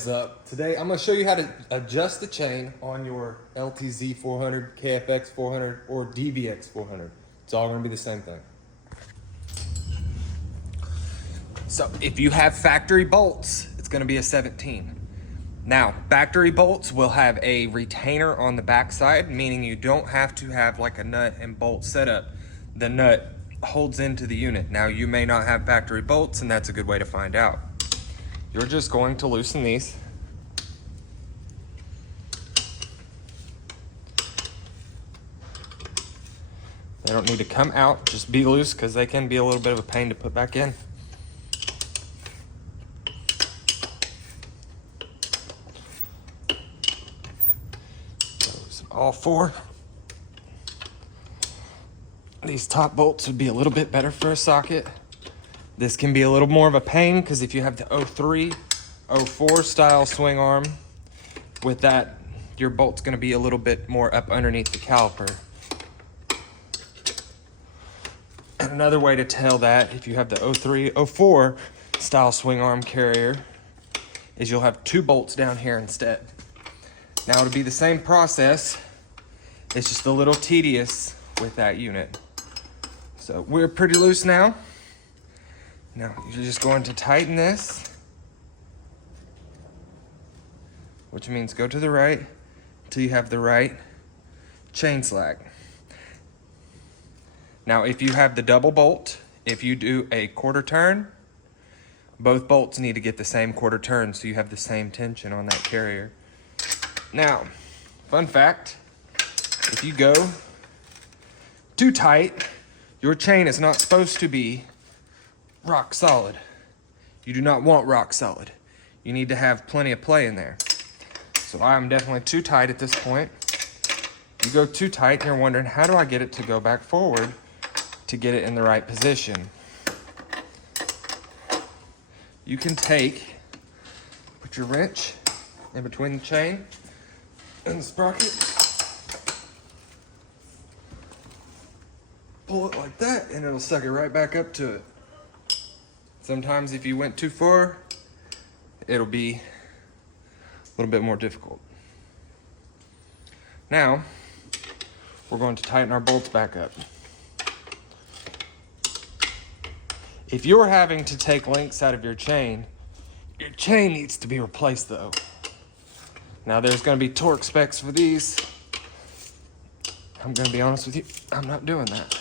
is up. Today I'm going to show you how to adjust the chain on your LTZ400, KFX400, or DVX400. It's all going to be the same thing. So if you have factory bolts, it's going to be a 17. Now, factory bolts will have a retainer on the backside, meaning you don't have to have like a nut and bolt setup. The nut holds into the unit. Now, you may not have factory bolts, and that's a good way to find out. You're just going to loosen these. They don't need to come out, just be loose because they can be a little bit of a pain to put back in. Those all four. These top bolts would be a little bit better for a socket. This can be a little more of a pain because if you have the 03, 04 style swing arm, with that, your bolt's going to be a little bit more up underneath the caliper. And another way to tell that, if you have the 03, 04 style swing arm carrier, is you'll have two bolts down here instead. Now it'll be the same process, it's just a little tedious with that unit. So we're pretty loose now. Now you're just going to tighten this, which means go to the right until you have the right chain slack. Now if you have the double bolt, if you do a quarter turn, both bolts need to get the same quarter turn so you have the same tension on that carrier. Now, fun fact, if you go too tight, your chain is not supposed to be rock solid. You do not want rock solid. You need to have plenty of play in there. So I'm definitely too tight at this point. You go too tight and you're wondering, how do I get it to go back forward to get it in the right position? You can put your wrench in between the chain and the sprocket, pull it like that, and it'll suck it right back up to it. Sometimes if you went too far, it'll be a little bit more difficult. Now, we're going to tighten our bolts back up. If you're having to take links out of your chain needs to be replaced though. Now there's going to be torque specs for these. I'm going to be honest with you, I'm not doing that.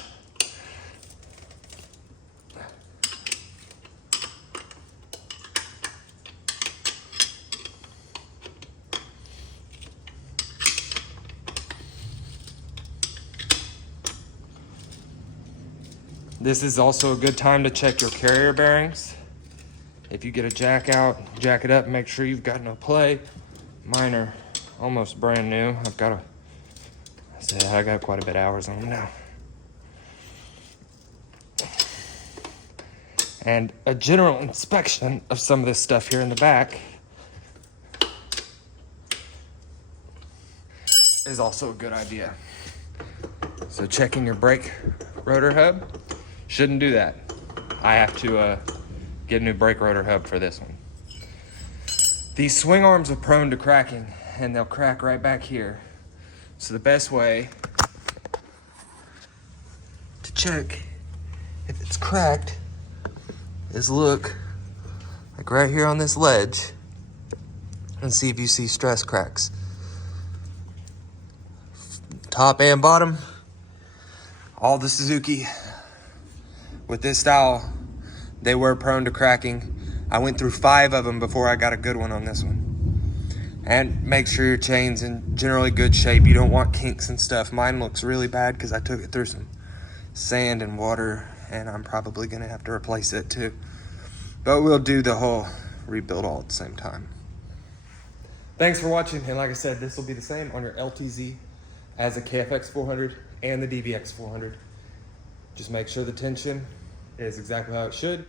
This is also a good time to check your carrier bearings. If you get a jack out, jack it up, make sure you've got no play. Mine are almost brand new. I got quite a bit of hours on them now. And a general inspection of some of this stuff here in the back is also a good idea. So checking your brake rotor hub, shouldn't do that. I have to get a new brake rotor hub for this one. These swing arms are prone to cracking, and they'll crack right back here. So the best way to check if it's cracked is look like right here on this ledge and see if you see stress cracks. Top and bottom, all the Suzuki with this style, they were prone to cracking. I went through 5 of them before I got a good one on this one. And make sure your chain's in generally good shape. You don't want kinks and stuff. Mine looks really bad because I took it through some sand and water, and I'm probably gonna have to replace it too. But we'll do the whole rebuild all at the same time. Thanks for watching, and like I said, this will be the same on your LTZ as a KFX400 and the DVX400. Just make sure the tension is exactly how it should.